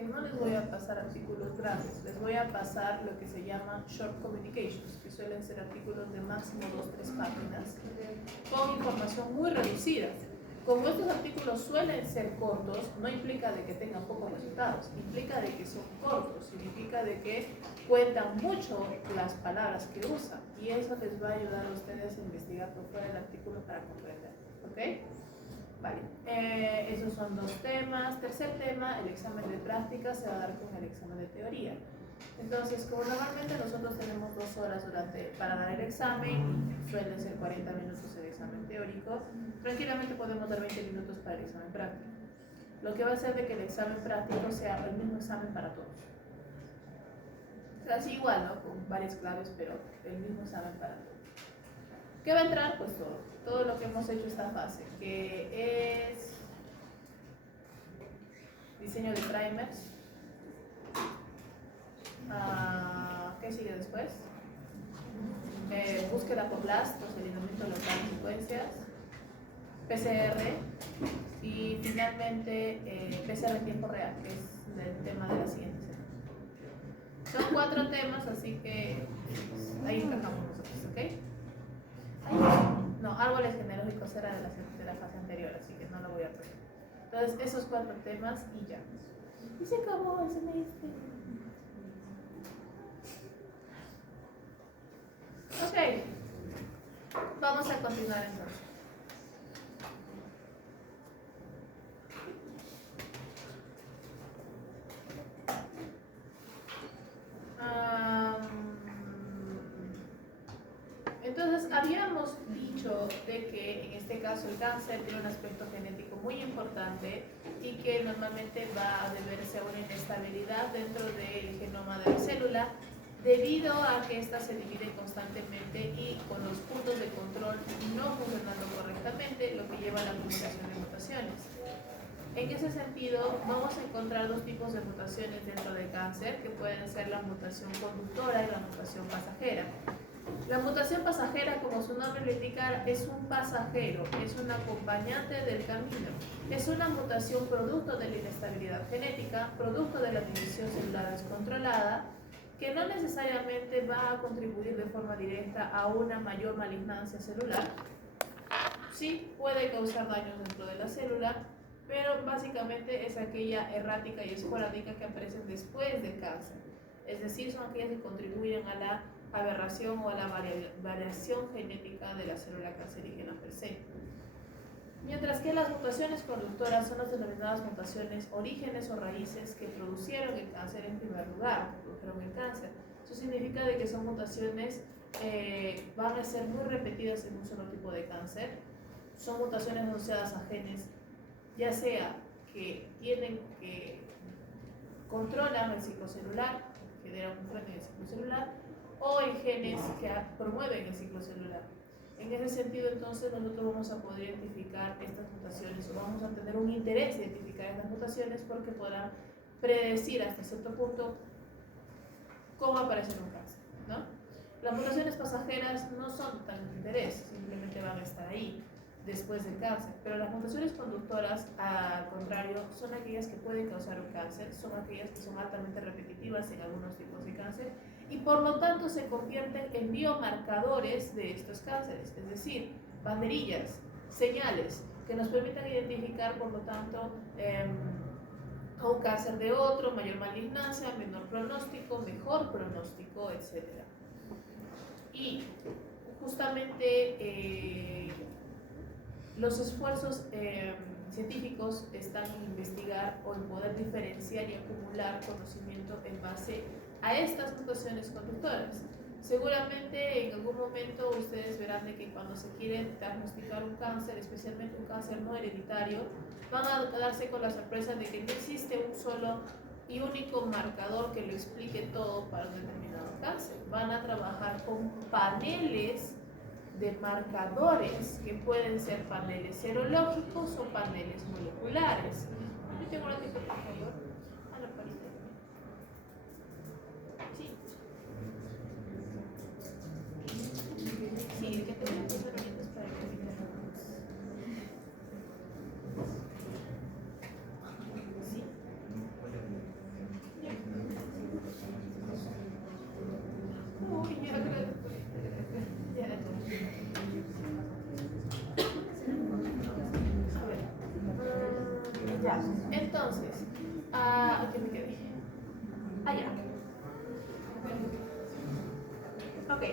que no les voy a pasar artículos grandes, les voy a pasar lo que se llama short communications, que suelen ser artículos de máximo 2-3 páginas, con información muy reducida. Como estos artículos suelen ser cortos, no implica de que tengan pocos resultados, implica de que son cortos, significa de que cuentan mucho las palabras que usan, y eso les va a ayudar a ustedes a investigar por fuera del artículo para comprender, ¿ok? Vale, esos son dos temas. Tercer tema, el examen de práctica se va a dar con el examen de teoría. Entonces, como normalmente nosotros tenemos 2 horas para dar el examen, suelen ser 40 minutos el examen teórico, tranquilamente podemos dar 20 minutos para el examen práctico. Lo que va a hacer de que el examen práctico sea el mismo examen para todos. O sea, así igual, ¿no? Con varias claves, pero el mismo examen para todos. ¿Qué va a entrar? Pues todo lo que hemos hecho esta fase, que es diseño de primers. ¿Qué sigue después? Búsqueda por BLAST, procedimiento local de secuencias, PCR y finalmente PCR en tiempo real, que es el tema de la siguiente semana. Son 4 temas, así que ahí encajamos nosotros, ¿ok? No, árboles genealógicos era de la fase anterior, así que no lo voy a repetir. Entonces, esos 4 temas y ya. Y se acabó el semestre. Ok, vamos a continuar entonces. Entonces, habíamos dicho de que en este caso el cáncer tiene un aspecto genético muy importante y que normalmente va a deberse a una inestabilidad dentro del genoma de la célula, debido a que ésta se divide constantemente y con los puntos de control no funcionando correctamente, lo que lleva a la acumulación de mutaciones. En ese sentido, vamos a encontrar 2 tipos de mutaciones dentro del cáncer, que pueden ser la mutación conductora y la mutación pasajera. La mutación pasajera, como su nombre lo indica, es un pasajero, es un acompañante del camino. Es una mutación producto de la inestabilidad genética, producto de la división celular descontrolada, que no necesariamente va a contribuir de forma directa a una mayor malignancia celular. Sí puede causar daños dentro de la célula, pero básicamente es aquella errática y esporádica que aparecen después del cáncer. Es decir, son aquellas que contribuyen a la aberración o a la variación genética de la célula cancerígena per se. Mientras que las mutaciones conductoras son las denominadas mutaciones orígenes o raíces que producieron el cáncer en primer lugar, que produjeron el cáncer. Eso significa de que son mutaciones van a ser muy repetidas en un solo tipo de cáncer. Son mutaciones asociadas a genes, ya sea que controlan el ciclo celular, generan un freno en el ciclo celular, o en genes que promueven el ciclo celular. En ese sentido, entonces, nosotros vamos a poder identificar estas mutaciones, o vamos a tener un interés de identificar estas mutaciones, porque podrán predecir hasta cierto punto cómo aparecer un cáncer, ¿no? Las mutaciones pasajeras no son tan de interés, simplemente van a estar ahí después del cáncer, pero las mutaciones conductoras, al contrario, son aquellas que pueden causar un cáncer, son aquellas que son altamente repetitivas en algunos tipos de cáncer y por lo tanto se convierten en biomarcadores de estos cánceres, es decir, banderillas, señales que nos permitan identificar, por lo tanto, a un cáncer de otro, mayor malignancia, menor pronóstico, mejor pronóstico, etc. Y justamente los esfuerzos científicos están en investigar o en poder diferenciar y acumular conocimiento en base a estas mutaciones conductoras. Seguramente en algún momento ustedes verán de que cuando se quiere diagnosticar un cáncer, especialmente un cáncer no hereditario, van a darse con la sorpresa de que no existe un solo y único marcador que lo explique todo para un determinado cáncer. Van a trabajar con paneles de marcadores que pueden ser paneles serológicos o paneles moleculares. Yo tengo una tip, por favor. A la parita. Sí. Sí, que te voy a pasar herramientas para que entiendas. Sí. Ok,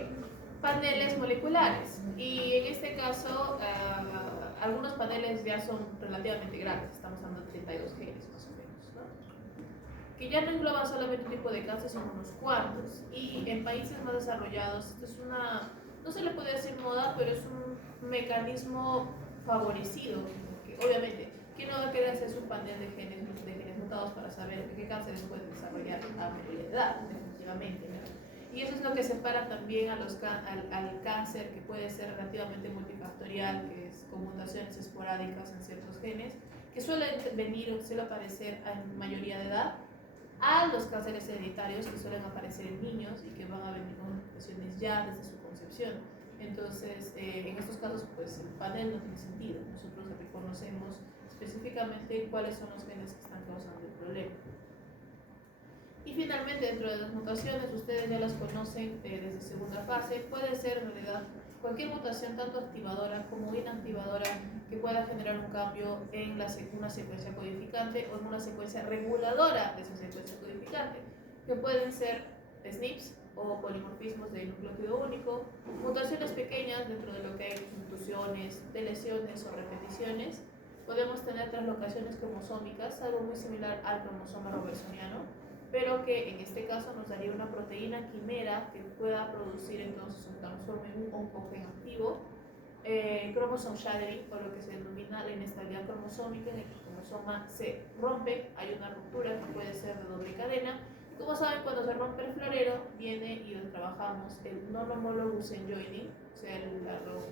paneles moleculares. Y en este caso, algunos paneles ya son relativamente grandes, estamos hablando de 32 genes más o menos, ¿no? Que ya no engloban solamente un tipo de cáncer, sino unos cuantos. Y en países más desarrollados, esto es una, no se le puede decir moda, pero es un mecanismo favorecido, que obviamente, ¿quién no va a querer hacerse un panel de genes mutados para saber qué cánceres pueden desarrollar a mayoría de edad, definitivamente, ¿no? Y eso es lo que separa también al cáncer, que puede ser relativamente multifactorial, que es con mutaciones esporádicas en ciertos genes, que suelen venir o suele aparecer en mayoría de edad, a los cánceres hereditarios que suelen aparecer en niños y que van a venir con mutaciones ya desde su concepción. Entonces, en estos casos, pues el panel no tiene sentido. Nosotros reconocemos específicamente cuáles son los genes que están causando el problema. Y finalmente, dentro de las mutaciones, ustedes ya las conocen desde segunda fase, puede ser en realidad cualquier mutación, tanto activadora como inactivadora, que pueda generar un cambio en una secuencia codificante o en una secuencia reguladora de esa secuencia codificante, que pueden ser SNPs o polimorfismos de nucleótido único, mutaciones pequeñas dentro de lo que hay instituciones, deleciones o repeticiones. Podemos tener translocaciones cromosómicas, algo muy similar al cromosoma robertsoniano, pero que en este caso nos daría una proteína quimera que pueda producir entonces un transforme en un oncogen activo, chromosome shattering, o lo que se denomina la inestabilidad cromosómica, en el que el cromosoma se rompe, hay una ruptura que puede ser de doble cadena. Y como saben, cuando se rompe el florero, viene y trabajamos el non-homologous enjoining, o sea,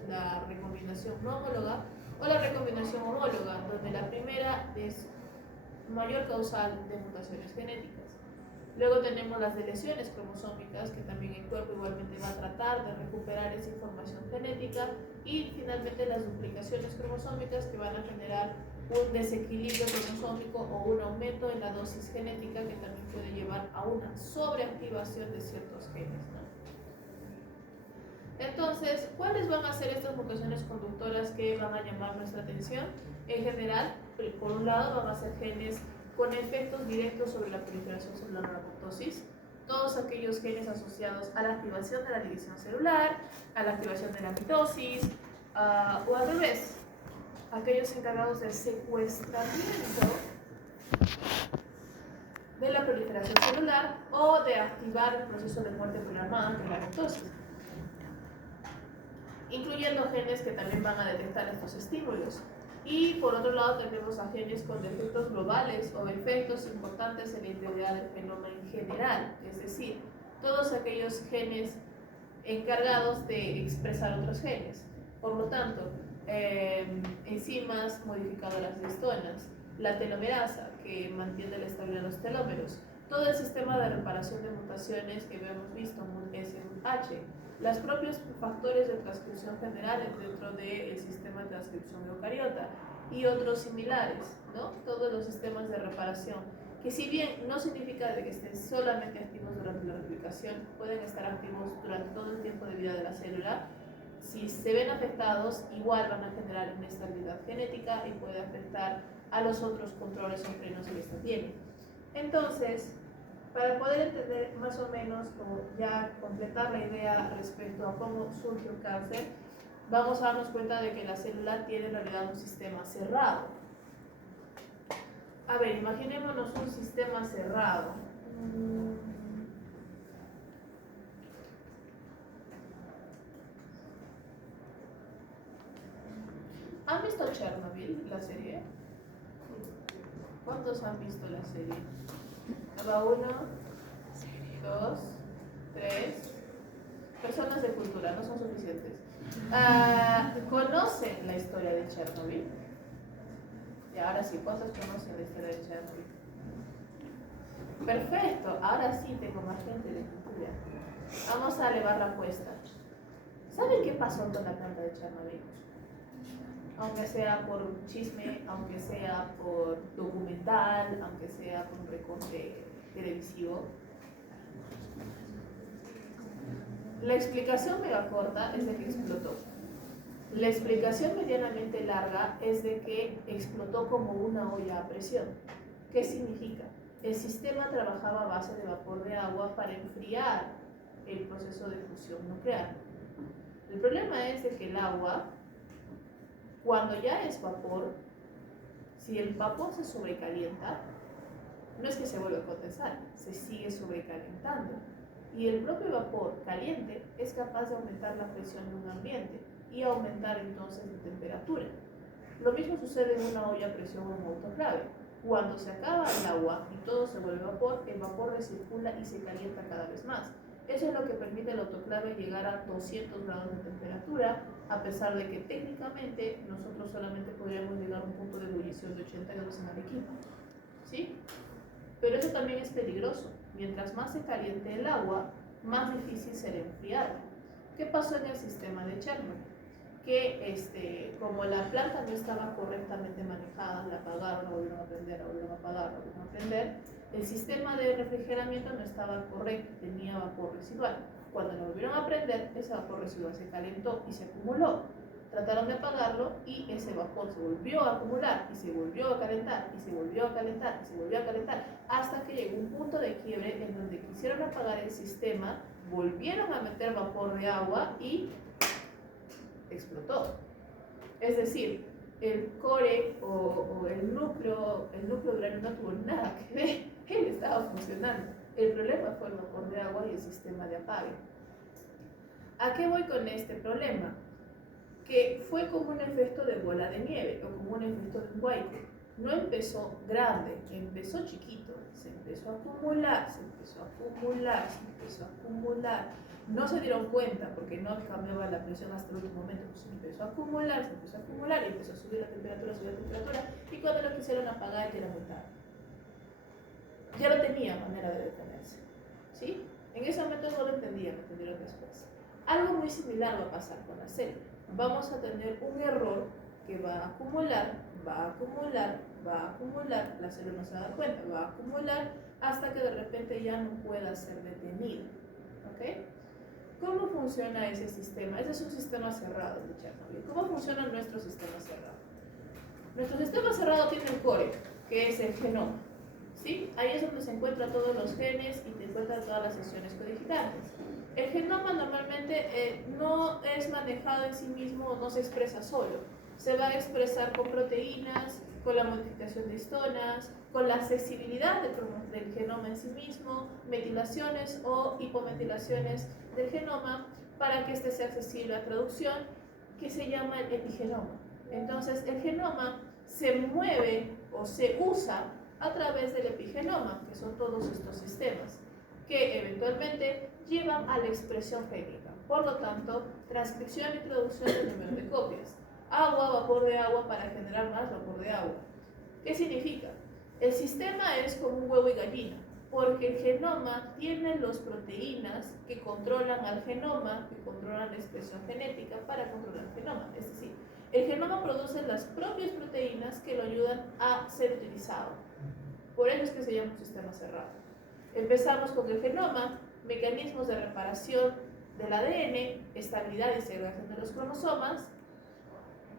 la recombinación no homóloga o la recombinación homóloga, donde la primera es mayor causal de mutaciones genéticas. Luego tenemos las deleciones cromosómicas, que también el cuerpo igualmente va a tratar de recuperar esa información genética. Y finalmente las duplicaciones cromosómicas, que van a generar un desequilibrio cromosómico o un aumento en la dosis genética, que también puede llevar a una sobreactivación de ciertos genes, ¿no? Entonces, ¿cuáles van a ser estas mutaciones conductoras que van a llamar nuestra atención? En general, por un lado, van a ser genes con efectos directos sobre la proliferación celular o la apoptosis, todos aquellos genes asociados a la activación de la división celular, a la activación de la mitosis, o al revés, aquellos encargados del secuestramiento de la proliferación celular o de activar el proceso de muerte programada, que es la apoptosis, incluyendo genes que también van a detectar estos estímulos. Y por otro lado tenemos a genes con efectos globales o efectos importantes en la integridad del genoma en general, es decir, todos aquellos genes encargados de expresar otros genes. Por lo tanto, enzimas modificadoras de histonas, la telomerasa, que mantiene la estabilidad de los telómeros, todo el sistema de reparación de mutaciones que hemos visto, MUT-S, los propios factores de transcripción generales dentro del sistema de transcripción eucariota y otros similares, ¿no? Todos los sistemas de reparación, que si bien no significa que estén solamente activos durante la replicación, pueden estar activos durante todo el tiempo de vida de la célula. Si se ven afectados, igual van a generar inestabilidad genética y puede afectar a los otros controles o frenos que esta tiene. Entonces, para poder entender más o menos, como ya completar la idea respecto a cómo surge un cáncer, vamos a darnos cuenta de que la célula tiene en realidad un sistema cerrado. A ver, imaginémonos un sistema cerrado. ¿Han visto Chernobyl, la serie? ¿Cuántos han visto la serie? Va 1, 2, 3. Personas de cultura, no son suficientes. ¿Conocen la historia de Chernobyl? Y ahora sí, ¿cuántos conocen la historia de Chernobyl? Perfecto, ahora sí tengo más gente de cultura. Vamos a elevar la apuesta. ¿Saben qué pasó con la planta de Chernobyl? Aunque sea por chisme, aunque sea por documental, aunque sea por un recorte televisivo. La explicación mega corta es de que explotó. La explicación medianamente larga es de que explotó como una olla a presión. ¿Qué significa? El sistema trabajaba a base de vapor de agua para enfriar el proceso de fusión nuclear. El problema es de que el agua, cuando ya es vapor, si el vapor se sobrecalienta, no es que se vuelva a condensar, se sigue sobrecalentando. Y el propio vapor caliente es capaz de aumentar la presión de un ambiente y aumentar entonces la temperatura. Lo mismo sucede en una olla a presión o en un autoclave. Cuando se acaba el agua y todo se vuelve vapor, el vapor recircula y se calienta cada vez más. Eso es lo que permite al autoclave llegar a 200 grados de temperatura, a pesar de que técnicamente nosotros solamente podríamos llegar a un punto de ebullición de 80 grados en Arequipa. ¿Sí? Pero eso también es peligroso. Mientras más se caliente el agua, más difícil será enfriarla. ¿Qué pasó en el sistema de Chernobyl? Que como la planta no estaba correctamente manejada, la apagaron, la volvieron a prender, la volvieron a apagar, la volvieron a prender, el sistema de refrigeramiento no estaba correcto, tenía vapor residual. Cuando lo volvieron a prender, ese vapor residual se calentó y se acumuló. Trataron de apagarlo y ese vapor se volvió a acumular y se volvió a calentar y se volvió a calentar y se volvió a calentar hasta que llegó un punto de quiebre en donde quisieron apagar el sistema, volvieron a meter vapor de agua y explotó. Es decir, el core o el núcleo de uranio no tuvo nada que ver, él estaba funcionando. El problema fue el vapor de agua y el sistema de apague. ¿A qué voy con este problema? Que fue como un efecto de bola de nieve o como un efecto de un guayco. No empezó grande, empezó chiquito, se empezó a acumular, se empezó a acumular, se empezó a acumular. No se dieron cuenta porque no cambiaba la presión hasta el último momento, pues se empezó a acumular, se empezó a acumular y empezó a subir la temperatura, y cuando lo quisieron apagar ya era muy tarde. Ya no tenía manera de detenerse, ¿sí? En ese momento no lo entendieron, lo entendieron después. Algo muy similar va a pasar con la célula. Vamos a tener un error que va a acumular, va a acumular, va a acumular, la célula no se va a dar cuenta, va a acumular hasta que de repente ya no pueda ser detenida. ¿Ok? ¿Cómo funciona ese sistema? Ese es un sistema cerrado de Chernobyl. ¿Cómo funciona nuestro sistema cerrado? Nuestro sistema cerrado tiene un core, que es el genoma. ¿Sí? Ahí es donde se encuentran todos los genes y te encuentran todas las secciones codificantes. El genoma normalmente no es manejado en sí mismo, no se expresa solo. Se va a expresar con proteínas, con la modificación de histonas, con la accesibilidad del genoma en sí mismo, metilaciones o hipometilaciones del genoma para que este sea accesible a traducción, que se llama el epigenoma. Entonces, el genoma se mueve o se usa a través del epigenoma, que son todos estos sistemas, que eventualmente llevan a la expresión génica. Por lo tanto, transcripción y traducción del número de copias. Agua, vapor de agua para generar más vapor de agua. ¿Qué significa? El sistema es como un huevo y gallina, porque el genoma tiene las proteínas que controlan al genoma, que controlan la expresión genética para controlar el genoma. Es decir, el genoma produce las propias proteínas que lo ayudan a ser utilizado. Por eso es que se llama un sistema cerrado. Empezamos con el genoma, mecanismos de reparación del ADN, estabilidad y segregación de los cromosomas,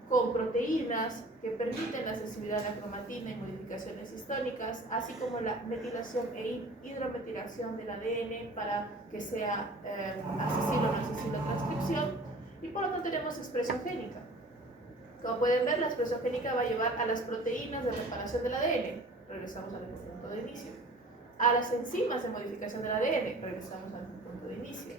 con proteínas que permiten la accesibilidad a la cromatina y modificaciones histónicas, así como la metilación e hidrometilación del ADN para que sea accesible o no accesible a transcripción, y por lo tanto tenemos expresión génica. Como pueden ver, la expresión génica va a llevar a las proteínas de reparación del ADN, regresamos al punto de inicio, a las enzimas de modificación del ADN, regresamos al punto de inicio,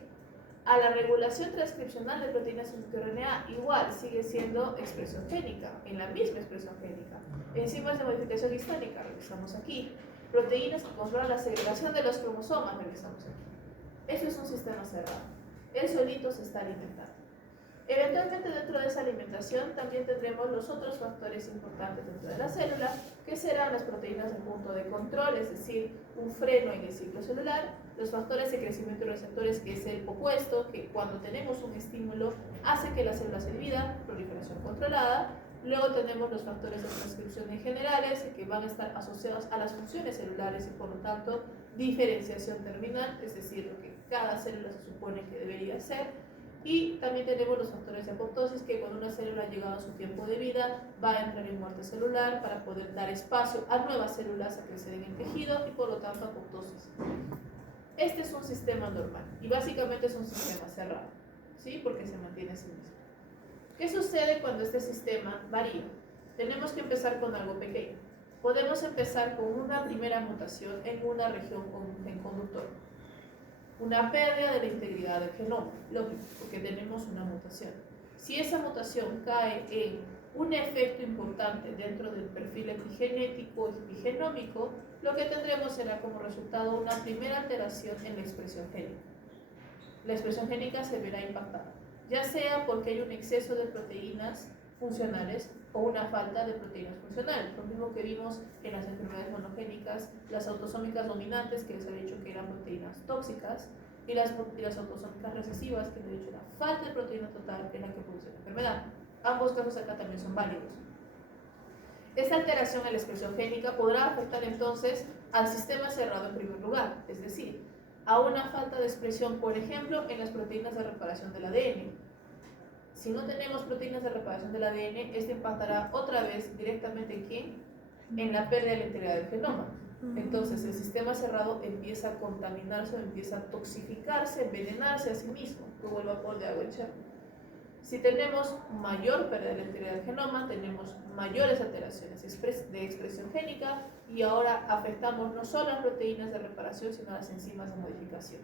a la regulación transcripcional de proteínas en RNA, igual sigue siendo expresión génica, en la misma expresión génica. Enzimas de modificación histónica, regresamos aquí. Proteínas que controlan la segregación de los cromosomas, regresamos aquí. Eso es un sistema cerrado. Él solito se está alimentando. Eventualmente dentro de esa alimentación también tendremos los otros factores importantes dentro de la célula, que serán las proteínas de punto de control, es decir, un freno en el ciclo celular, los factores de crecimiento y receptores, que es el opuesto, que cuando tenemos un estímulo hace que la célula se divida, proliferación controlada. Luego tenemos los factores de transcripción en generales, que van a estar asociados a las funciones celulares y por lo tanto diferenciación terminal, es decir, lo que cada célula se supone que debería hacer. Y también tenemos los factores de apoptosis, que cuando una célula ha llegado a su tiempo de vida va a entrar en muerte celular para poder dar espacio a nuevas células a crecer en el tejido y por lo tanto apoptosis. Este es un sistema normal y básicamente es un sistema cerrado, ¿sí? Porque se mantiene a sí mismo. ¿Qué sucede cuando este sistema varía? Tenemos que empezar con algo pequeño. Podemos empezar con una primera mutación en una región con un gen conductor. Una pérdida de la integridad del genoma, lógico, porque tenemos una mutación. Si esa mutación cae en un efecto importante dentro del perfil epigenético y epigenómico, lo que tendremos será como resultado una primera alteración en la expresión génica. La expresión génica se verá impactada, ya sea porque hay un exceso de proteínas funcionales o una falta de proteínas funcionales. Lo mismo que vimos en las enfermedades monogénicas, las autosómicas dominantes, que les había dicho que eran proteínas tóxicas, y las autosómicas recesivas, que les he dicho la falta de proteína total en la que produce la enfermedad. Ambos casos acá también son válidos. Esta alteración en la expresión génica podrá afectar entonces al sistema cerrado en primer lugar, es decir, a una falta de expresión, por ejemplo, en las proteínas de reparación del ADN. Si no tenemos proteínas de reparación del ADN, esto impactará otra vez directamente ¿en quién? En la pérdida de la integridad del genoma. Entonces el sistema cerrado empieza a contaminarse, empieza a toxificarse, envenenarse a sí mismo, como el vapor de agua en Chernobyl. Si tenemos mayor pérdida de la integridad del genoma, tenemos mayores alteraciones de expresión génica y ahora afectamos no solo a las proteínas de reparación, sino a las enzimas de modificación.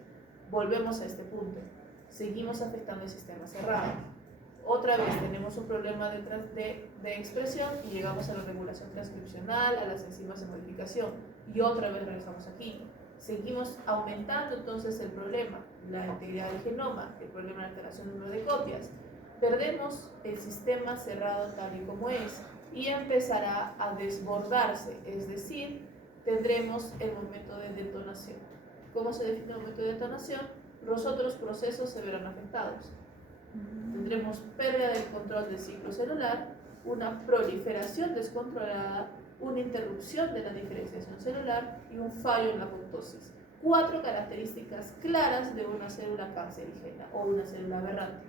Volvemos a este punto. Seguimos afectando el sistema cerrado. Otra vez tenemos un problema de expresión y llegamos a la regulación transcripcional, a las enzimas de modificación y otra vez regresamos aquí. Seguimos aumentando entonces el problema, la integridad del genoma, el problema de la alteración del número de copias. Perdemos el sistema cerrado tal y como es y empezará a desbordarse, es decir, tendremos el momento de detonación. ¿Cómo se define el momento de detonación? Los otros procesos se verán afectados. Tendremos pérdida del control del ciclo celular, una proliferación descontrolada, una interrupción de la diferenciación celular y un fallo en la apoptosis. 4 características claras de una célula cancerígena o una célula aberrante.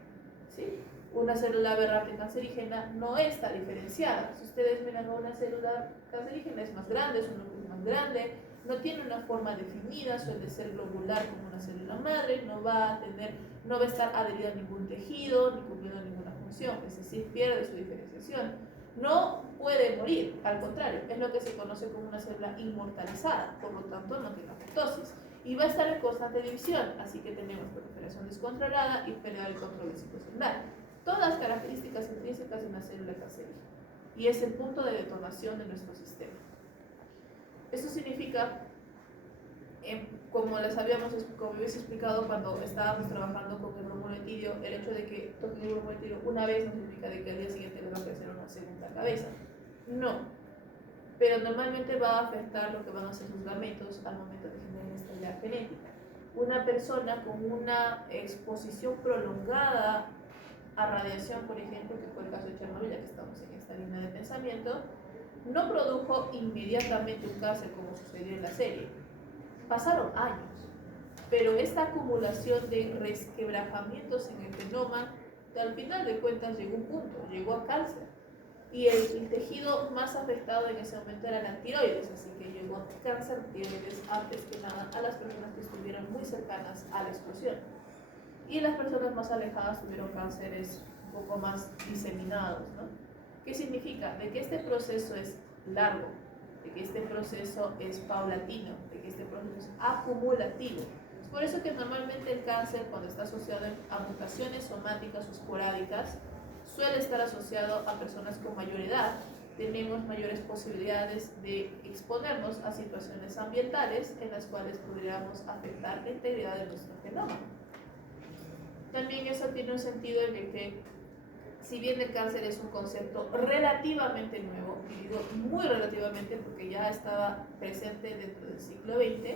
¿Sí? Una célula aberrante cancerígena no está diferenciada. Si ustedes miran a una célula cancerígena, es más grande, es un núcleo más grande, no tiene una forma definida, suele ser globular como una célula madre, no va a estar adherida a ningún tejido, ni cumpliendo ninguna función, es decir, pierde su diferenciación. No puede morir, al contrario, es lo que se conoce como una célula inmortalizada, por lo tanto no tiene apoptosis. Y va a estar en constante división, así que tenemos proliferación descontrolada y pérdida del control del ciclo celular. Todas características intrínsecas de una célula cancerígena. Y es el punto de detonación de nuestro sistema. Eso significa, como les como habéis explicado cuando estábamos trabajando con el bromolethidio, el hecho de que toquen el bromolethidio una vez no significa de que al día siguiente les va a crecer una segunda cabeza. No. Pero normalmente va a afectar lo que van a ser sus gametos al momento de generar inestabilidad genética. Una persona con una exposición prolongada a radiación, por ejemplo, que fue el caso de Chernobyl, ya que estamos en esta línea de pensamiento, no produjo inmediatamente un cáncer como sucedió en la serie. Pasaron años, pero esta acumulación de resquebrajamientos en el genoma, al final de cuentas llegó a un punto, llegó a cáncer. Y el tejido más afectado en ese momento era la tiroides, así que llegó a cáncer de tiroides antes que nada a las personas que estuvieron muy cercanas a la explosión. Y las personas más alejadas tuvieron cánceres un poco más diseminados, ¿no? ¿Qué significa? De que este proceso es largo, de que este proceso es paulatino, de que este proceso es acumulativo. Es por eso que normalmente el cáncer, cuando está asociado a mutaciones somáticas o esporádicas, suele estar asociado a personas con mayor edad. Tenemos mayores posibilidades de exponernos a situaciones ambientales en las cuales podríamos afectar la integridad de nuestro genoma. También eso tiene un sentido en el que, si bien el cáncer es un concepto relativamente nuevo, y digo muy relativamente porque ya estaba presente dentro del siglo XX,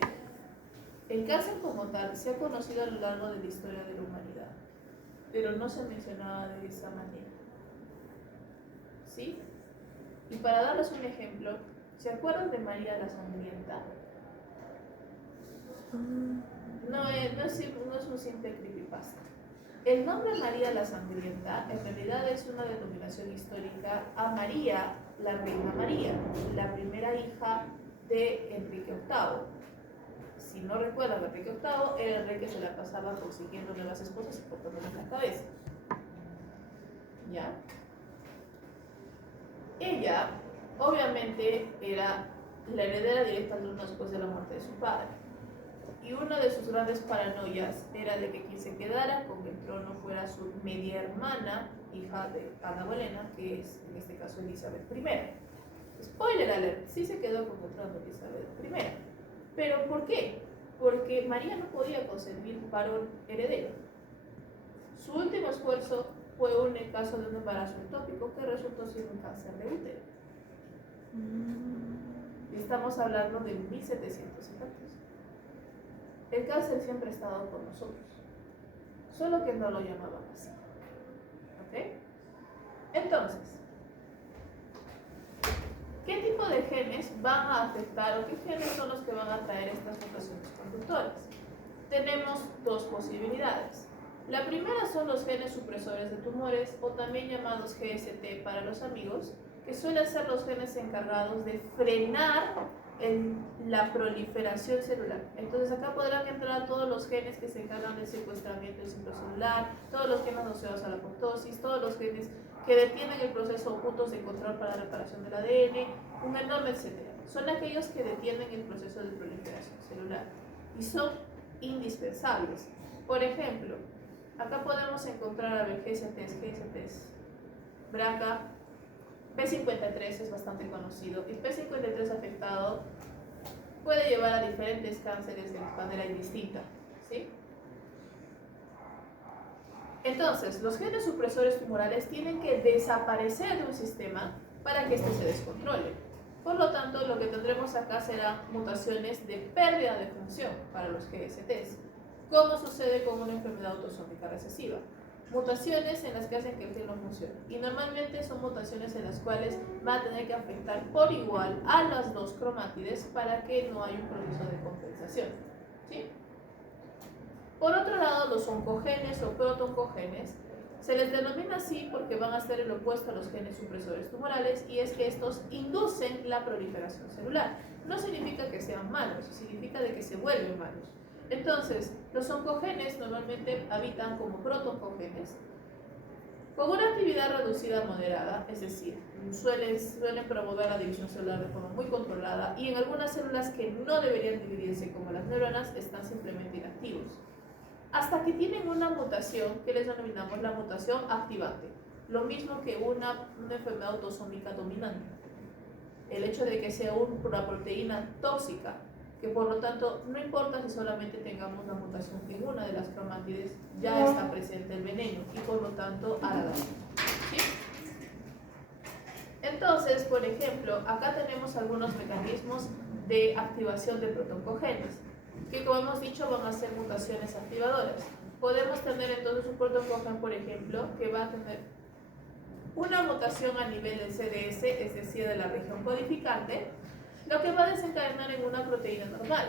el cáncer como tal se ha conocido a lo largo de la historia de la humanidad, pero no se mencionaba de esa manera. ¿Sí? Y para darles un ejemplo, ¿se acuerdan de María la Sangrienta? No es un simple creepypasta. El nombre María la Sangrienta en realidad es una denominación histórica a María, la reina María, la primera hija de Enrique VIII. si no recuerdan, Enrique VIII era el rey que se la pasaba consiguiendo nuevas esposas y cortándoles la cabeza. ¿Ya? Ella, obviamente, era la heredera directa al trono después de la muerte de su padre. Y una de sus grandes paranoias era de que quien se quedara con el trono fuera su media hermana, hija de Ana Bolena, que es en este caso Elizabeth I. Spoiler alert, sí se quedó con el trono Elizabeth I. ¿Pero por qué? Porque María no podía concebir un varón heredero. Su último esfuerzo fue un caso de un embarazo ectópico que resultó ser un cáncer de útero. Y estamos hablando de 1700 y tantos. El cáncer siempre ha estado con nosotros, solo que no lo llamaban así. ¿Ok? Entonces, ¿qué tipo de genes van a afectar o qué genes son los que van a traer estas mutaciones conductoras? Tenemos dos posibilidades. La primera son los genes supresores de tumores o también llamados GST para los amigos, que suelen ser los genes encargados de frenar la proliferación celular. Entonces acá podrán entrar todos los genes que se encargan del secuestramiento del ciclo celular, todos los genes asociados a la apoptosis, todos los genes que detienen el proceso o puntos de control para la reparación del ADN, un enorme etcétera. Son aquellos que detienen el proceso de proliferación celular y son indispensables. Por ejemplo, acá podemos encontrar a ver GSTs, BRCA, P53 es bastante conocido y P53 afectado puede llevar a diferentes cánceres de manera indistinta, ¿sí? Entonces, los genes supresores tumorales tienen que desaparecer de un sistema para que éste se descontrole. Por lo tanto, lo que tendremos acá serán mutaciones de pérdida de función para los GSTs, como sucede con una enfermedad autosómica recesiva. Mutaciones en las que hacen que el gen no funcione. Y normalmente son mutaciones en las cuales va a tener que afectar por igual a las dos cromátides para que no haya un proceso de compensación. ¿Sí? Por otro lado, los oncogenes o protooncogenes se les denomina así porque van a ser el opuesto a los genes supresores tumorales, y es que estos inducen la proliferación celular. No significa que sean malos, significa de que se vuelven malos. Entonces, los oncogenes normalmente habitan como protooncogenes con una actividad reducida moderada, es decir, suelen promover la división celular de forma muy controlada, y en algunas células que no deberían dividirse, como las neuronas, están simplemente inactivos. Hasta que tienen una mutación que les denominamos la mutación activante, lo mismo que una enfermedad autosómica dominante. El hecho de que sea una proteína tóxica, que por lo tanto no importa si solamente tengamos la mutación en una de las cromátides, ya está presente el veneno y por lo tanto hará daño. ¿Sí? Entonces, por ejemplo, acá tenemos algunos mecanismos de activación de protooncogenes, que como hemos dicho van a ser mutaciones activadoras. Podemos tener entonces un protooncogen, por ejemplo, que va a tener una mutación a nivel del CDS, es decir, de la región codificante, lo que va a desencadenar en una proteína normal.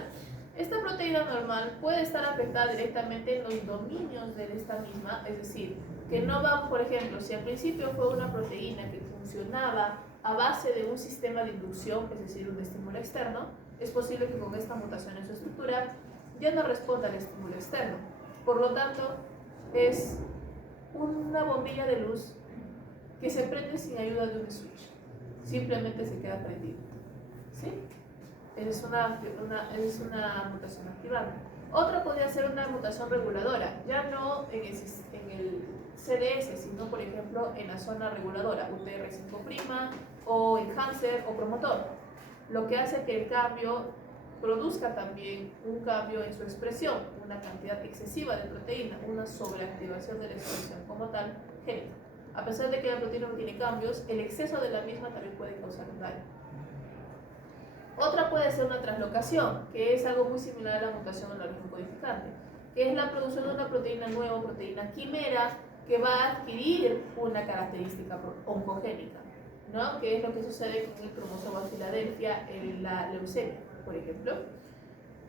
Esta proteína normal puede estar afectada directamente en los dominios de esta misma, es decir, que no va, por ejemplo, si al principio fue una proteína que funcionaba a base de un sistema de inducción, es decir, un estímulo externo, es posible que con esta mutación en su estructura ya no responda al estímulo externo. Por lo tanto, es una bombilla de luz que se prende sin ayuda de un switch, simplemente se queda prendido. ¿Sí? Es una mutación activante. Otra podría ser una mutación reguladora, ya no en el CDS, sino por ejemplo en la zona reguladora, UTR5' o enhancer o promotor, lo que hace que el cambio produzca también un cambio en su expresión, una cantidad excesiva de proteína, una sobreactivación de la expresión como tal génica. A pesar de que la proteína no tiene cambios, el exceso de la misma también puede causar un daño. Otra puede ser una translocación, que es algo muy similar a la mutación en la región codificante, que es la producción de una proteína nueva, proteína quimera, que va a adquirir una característica oncogénica, ¿no? Que es lo que sucede con el cromosoma Filadelfia en la leucemia, por ejemplo.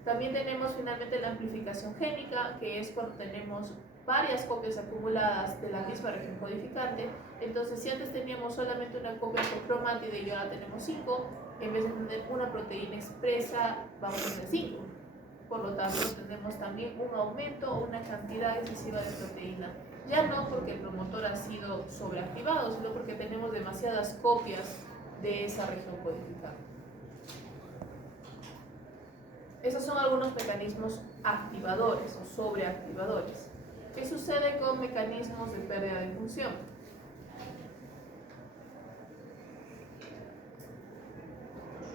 También tenemos finalmente la amplificación génica, que es cuando tenemos varias copias acumuladas de la misma región codificante. Entonces, si antes teníamos solamente una copia por cromátide y ahora tenemos 5, en vez de tener una proteína expresa, vamos a tener 5. por lo tanto tenemos también un aumento o una cantidad excesiva de proteína. Ya no porque el promotor ha sido sobreactivado, sino porque tenemos demasiadas copias de esa región codificada. Esos son algunos mecanismos activadores o sobreactivadores. ¿Qué sucede con mecanismos de pérdida de función?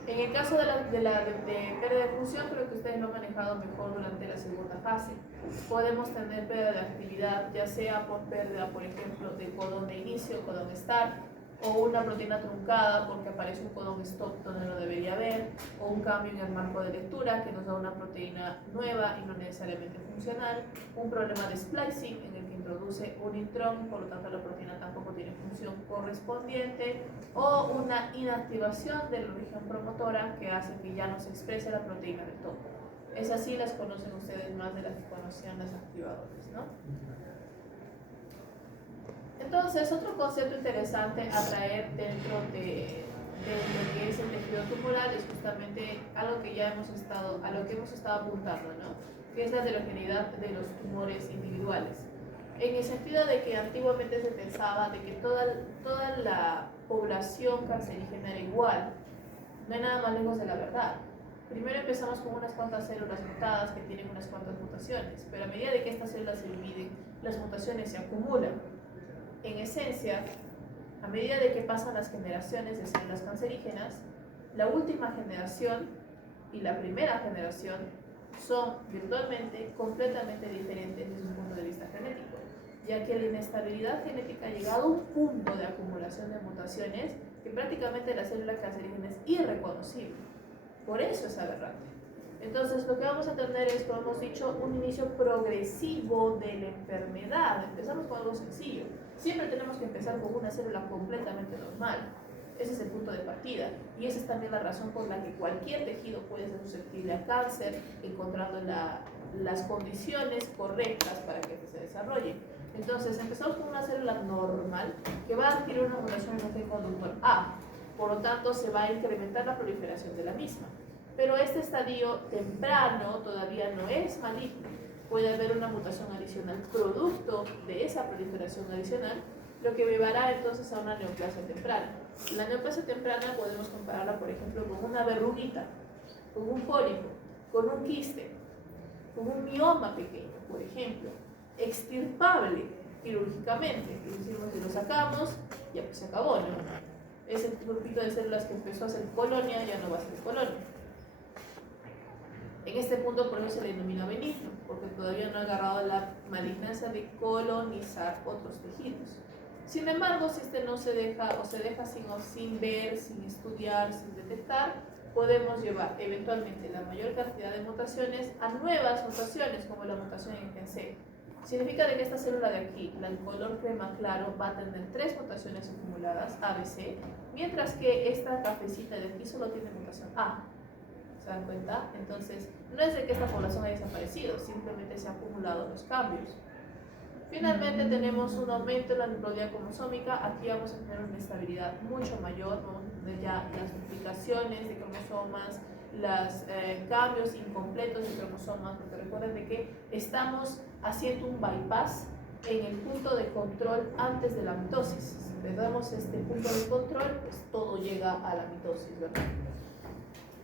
En el caso de pérdida de función, creo que ustedes lo han manejado mejor durante la segunda fase. Podemos tener pérdida de actividad, ya sea por pérdida, por ejemplo, de codón de inicio, codón start, o una proteína truncada porque aparece un codón stop donde no debería haber, o un cambio en el marco de lectura que nos da una proteína nueva y no necesariamente funcional, un problema de splicing en el que introduce un intrón, por lo tanto la proteína tampoco tiene función correspondiente, o una inactivación de la región promotora que hace que ya no se exprese la proteína del todo. Esas sí las conocen ustedes más de las que conocían las activadores, ¿no? Entonces, otro concepto interesante a traer dentro de lo que es el tejido tumoral es justamente algo que ya hemos estado, a lo que hemos estado apuntando, ¿no? Que es la heterogeneidad de los tumores individuales. En el sentido de que antiguamente se pensaba de que toda la población cancerígena era igual. No hay nada más lejos de la verdad. Primero empezamos con unas cuantas células mutadas que tienen unas cuantas mutaciones, pero a medida de que estas células se dividen, las mutaciones se acumulan. En esencia, a medida de que pasan las generaciones de células cancerígenas, la última generación y la primera generación son virtualmente completamente diferentes desde un punto de vista genético, ya que la inestabilidad genética ha llegado a un punto de acumulación de mutaciones que prácticamente la célula cancerígena es irreconocible. Por eso es aberrante. Entonces, lo que vamos a tener es, como hemos dicho, un inicio progresivo de la enfermedad. Empezamos con algo sencillo. Siempre tenemos que empezar con una célula completamente normal. Ese es el punto de partida. Y esa es también la razón por la que cualquier tejido puede ser susceptible a cáncer, encontrando las condiciones correctas para que se desarrolle. Entonces, empezamos con una célula normal que va a adquirir una mutación en el gen conductor A. Por lo tanto, se va a incrementar la proliferación de la misma. Pero este estadio temprano todavía no es maligno. Puede haber una mutación adicional producto de esa proliferación adicional, lo que llevará entonces a una neoplasia temprana. La neoplasia temprana podemos compararla, por ejemplo, con una verruguita, con un pólipo, con un quiste, con un mioma pequeño, por ejemplo, extirpable quirúrgicamente. Es decir, si lo sacamos, ya pues se acabó, ¿no? Ese grupito de células que empezó a ser colonia ya no va a ser colonia. En este punto por eso se le denomina benigno, porque todavía no ha agarrado la malignancia de colonizar otros tejidos. Sin embargo, si este no se deja o se deja sin ver, sin estudiar, sin detectar, podemos llevar eventualmente la mayor cantidad de mutaciones a nuevas mutaciones, como la mutación en gen C. Significa de que esta célula de aquí, la del color crema claro, va a tener 3 mutaciones acumuladas, A, B, C, mientras que esta cafecita de aquí solo tiene mutación A. ¿Se dan cuenta? Entonces, no es de que esta población haya desaparecido, simplemente se han acumulado los cambios. Finalmente tenemos un aumento en la nucleología cromosómica. Aquí vamos a tener una estabilidad mucho mayor, vamos a tener ya las duplicaciones de cromosomas, los cambios incompletos de cromosomas, porque recuerden de que estamos haciendo un bypass en el punto de control antes de la mitosis. Si perdemos este punto de control, pues todo llega a la mitosis, ¿verdad?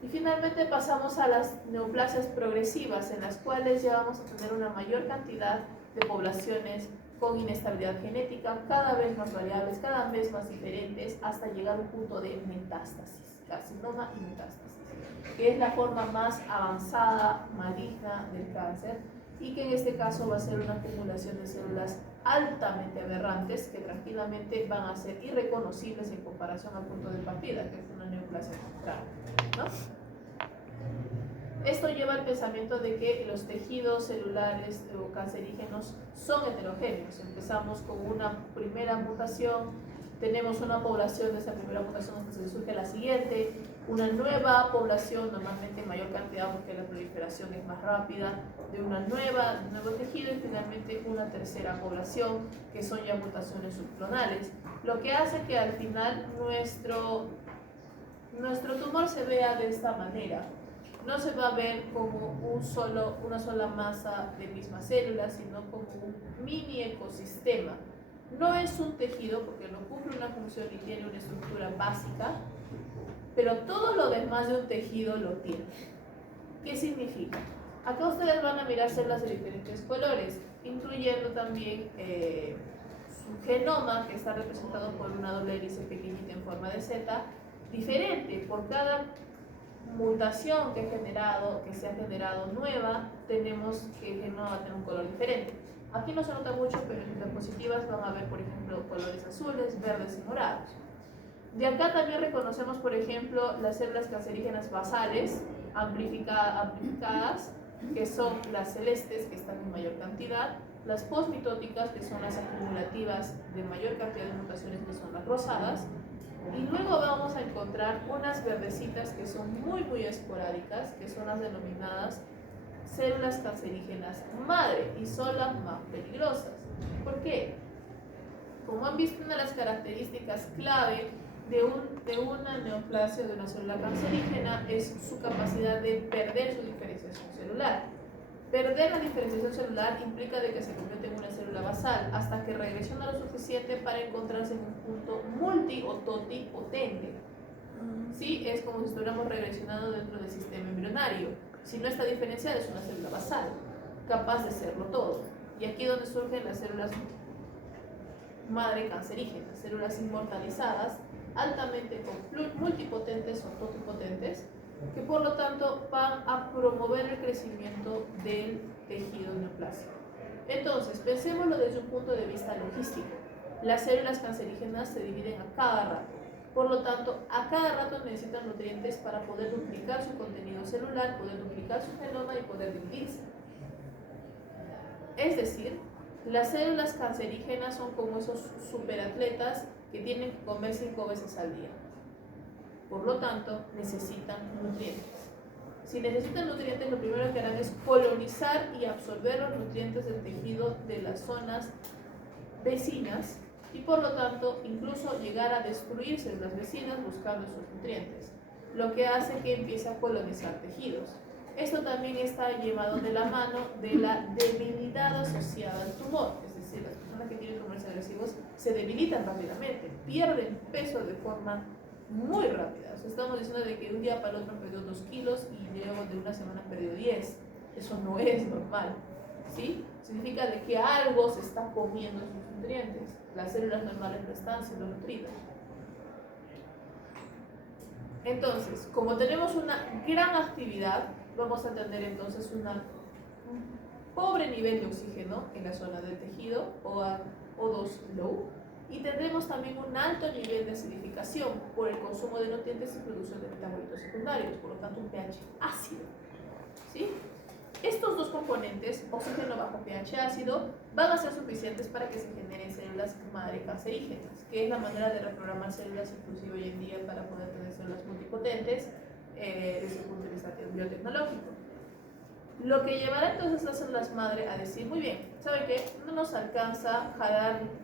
Y finalmente pasamos a las neoplasias progresivas, en las cuales ya vamos a tener una mayor cantidad de poblaciones con inestabilidad genética, cada vez más variables, cada vez más diferentes, hasta llegar a un punto de metástasis, carcinoma y metástasis, que es la forma más avanzada, maligna del cáncer, y que en este caso va a ser una acumulación de células altamente aberrantes que tranquilamente van a ser irreconocibles en comparación al punto de partida, que es una neoplasia temprana, ¿no? Esto lleva al pensamiento de que los tejidos celulares o cancerígenos son heterogéneos. Empezamos con una primera mutación, tenemos una población de esa primera mutación hasta que surge la siguiente, una nueva población, normalmente en mayor cantidad porque la proliferación es más rápida, de un nuevo tejido, y finalmente una tercera población que son ya mutaciones subclonales, lo que hace que al final nuestro tumor se vea de esta manera. no se va a ver como una sola masa de mismas células, sino como un mini ecosistema. No es un tejido porque no cumple una función y tiene una estructura básica, pero todo lo demás de un tejido lo tiene. ¿Qué significa? Acá ustedes van a mirar células de diferentes colores, incluyendo también su genoma, que está representado por una doble hélice pequeñita en forma de Z, diferente. Por cada mutación que se ha generado nueva, tenemos que el genoma va a tener un color diferente. Aquí no se nota mucho, pero en las diapositivas van a ver, por ejemplo, colores azules, verdes y morados. De acá también reconocemos, por ejemplo, las células cancerígenas basales amplificadas, que son las celestes, que están en mayor cantidad, las postmitóticas, que son las acumulativas de mayor cantidad de mutaciones, que son las rosadas, y luego vamos a encontrar unas verdecitas que son muy esporádicas, que son las denominadas células cancerígenas madre, y son las más peligrosas. ¿Por qué? Como han visto, una de las características clave de una neoplasia, de una célula cancerígena, es su capacidad de perder su diferenciación celular. Perder la diferenciación celular implica de que se convierte en una célula basal hasta que regresiona lo suficiente para encontrarse en un punto multi o totipotente. ¿Sí? Es como si estuviéramos regresionando dentro del sistema embrionario. Si no está diferenciada, es una célula basal, capaz de serlo todo. Y aquí es donde surgen las células madre cancerígenas, células inmortalizadas, altamente multipotentes o totipotentes, que por lo tanto van a promover el crecimiento del tejido neoplásico. Entonces, pensémoslo desde un punto de vista logístico. Las células cancerígenas se dividen a cada rato. Por lo tanto, a cada rato necesitan nutrientes para poder duplicar su contenido celular, poder duplicar su genoma y poder dividirse. Es decir, las células cancerígenas son como esos superatletas que tienen que comer 5 veces al día. Por lo tanto, necesitan nutrientes. Si necesitan nutrientes, lo primero que harán es colonizar y absorber los nutrientes del tejido de las zonas vecinas y por lo tanto incluso llegar a destruir células vecinas buscando esos nutrientes, lo que hace que empiece a colonizar tejidos. Esto también está llevado de la mano de la debilidad asociada al tumor, es decir, las personas que tienen tumores agresivos se debilitan rápidamente, pierden peso de forma muy rápida. O sea, estamos diciendo de que de un día para el otro perdió 2 kilos y luego de una semana perdió 10. Eso no es normal, ¿sí? Significa de que algo se está comiendo sus nutrientes. Las células normales no están siendo nutridas. Entonces, como tenemos una gran actividad, vamos a tener entonces un pobre nivel de oxígeno en la zona del tejido, O2 low, y tendremos también un alto nivel de acidificación por el consumo de nutrientes y producción de metabolitos secundarios, por lo tanto un pH ácido, ¿sí? Estos dos componentes, oxígeno bajo pH ácido, van a ser suficientes para que se generen células madre cancerígenas, que es la manera de reprogramar células inclusive hoy en día para poder tener células multipotentes desde el punto de vista biotecnológico. Lo que llevará entonces a las células madre a decir, muy bien, ¿sabe qué? No nos alcanza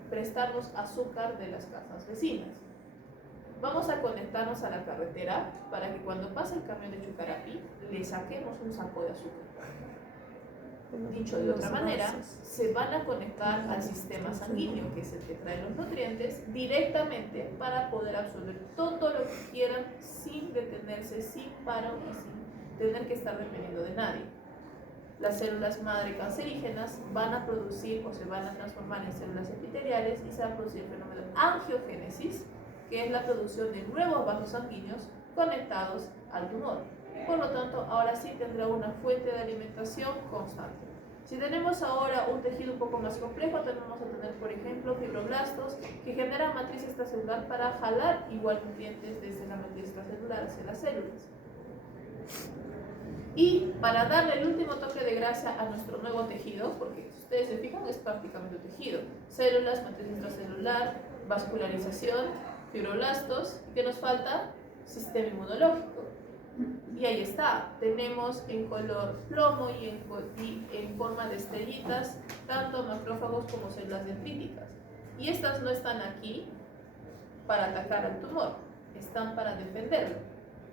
prestarnos azúcar de las casas vecinas. Vamos a conectarnos a la carretera para que cuando pase el camión de Chucarapi le saquemos un saco de azúcar. Dicho de otra manera, se van a conectar al sistema sanguíneo, que es el que trae los nutrientes, directamente para poder absorber todo lo que quieran sin detenerse, sin paro y sin tener que estar dependiendo de nadie. Las células madre cancerígenas van a producir o se van a transformar en células epiteliales y se va a producir el fenómeno de angiogénesis, que es la producción de nuevos vasos sanguíneos conectados al tumor. Por lo tanto, ahora sí tendrá una fuente de alimentación constante. Si tenemos ahora un tejido un poco más complejo, tenemos a tener, por ejemplo, fibroblastos que generan matriz extracelular para jalar igual nutrientes desde la matriz extracelular hacia las células. Y para darle el último toque de gracia a nuestro nuevo tejido, porque si ustedes se fijan es prácticamente un tejido, células, matriz extracelular, vascularización, fibroblastos, ¿qué nos falta? Sistema inmunológico. Y ahí está, tenemos en color plomo y en forma de estrellitas tanto macrófagos como células dendríticas. Y estas no están aquí para atacar al tumor, están para defenderlo.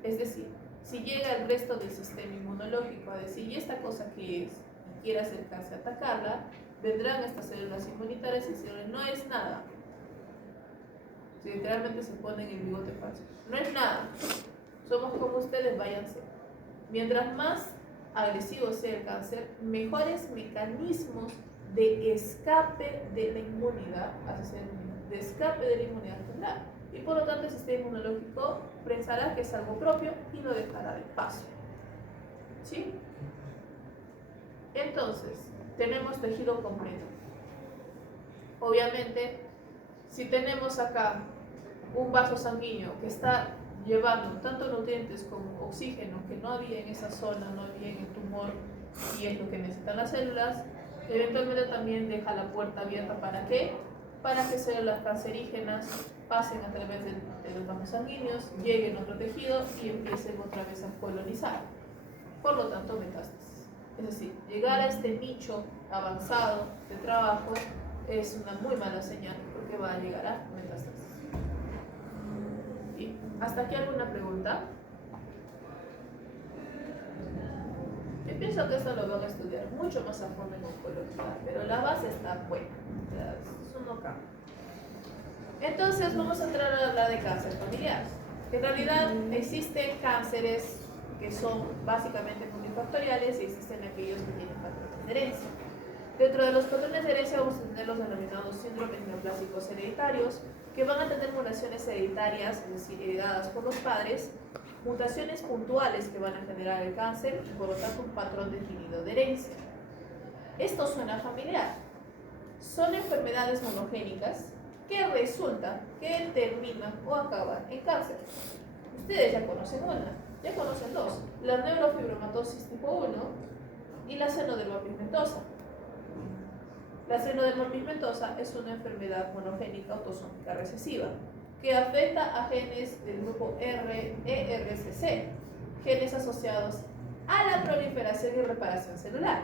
Es decir, Si llega el resto del sistema inmunológico a decir, ¿y esta cosa qué es? Y quiere acercarse a atacarla, vendrán estas células inmunitarias y decirle, no es nada. Si literalmente se ponen el bigote falso. No es nada. Somos como ustedes, váyanse. Mientras más agresivo sea el cáncer, mejores mecanismos de escape de la inmunidad, así se denomina, de escape de la inmunidad tendrá. Y por lo tanto el sistema inmunológico pensará que es algo propio y lo dejará de paso. ¿Sí? Entonces, tenemos tejido completo. Obviamente, si tenemos acá un vaso sanguíneo que está llevando tanto nutrientes como oxígeno que no había en esa zona, no había en el tumor, y es lo que necesitan las células, eventualmente también deja la puerta abierta. ¿Para qué? Para que células cancerígenas pasen a través de los vasos sanguíneos, lleguen a otro tejido y empiecen otra vez a colonizar. Por lo tanto, metástasis. Es decir, llegar a este nicho avanzado de trabajo es una muy mala señal porque va a llegar a metástasis. ¿Sí? ¿Hasta aquí alguna pregunta? Yo pienso que esto lo van a estudiar mucho más a fondo en oncología, pero la base está buena. Eso no cambia. Entonces vamos a entrar a hablar de cáncer familiar. En realidad existen cánceres que son básicamente multifactoriales y existen aquellos que tienen patrones de herencia. Dentro de los patrones de herencia vamos a tener los denominados síndromes neoplásicos hereditarios, que van a tener mutaciones hereditarias, es decir, heredadas por los padres, mutaciones puntuales que van a generar el cáncer y por lo tanto un patrón definido de herencia. Esto suena familiar. Son enfermedades monogénicas que resulta que terminan o acaban en cáncer. Ustedes ya conocen una, ya conocen dos, la neurofibromatosis tipo 1 y la senoderma pigmentosa. La senoderma pigmentosa es una enfermedad monogénica autosómica recesiva que afecta a genes del grupo RERCC, genes asociados a la proliferación y reparación celular.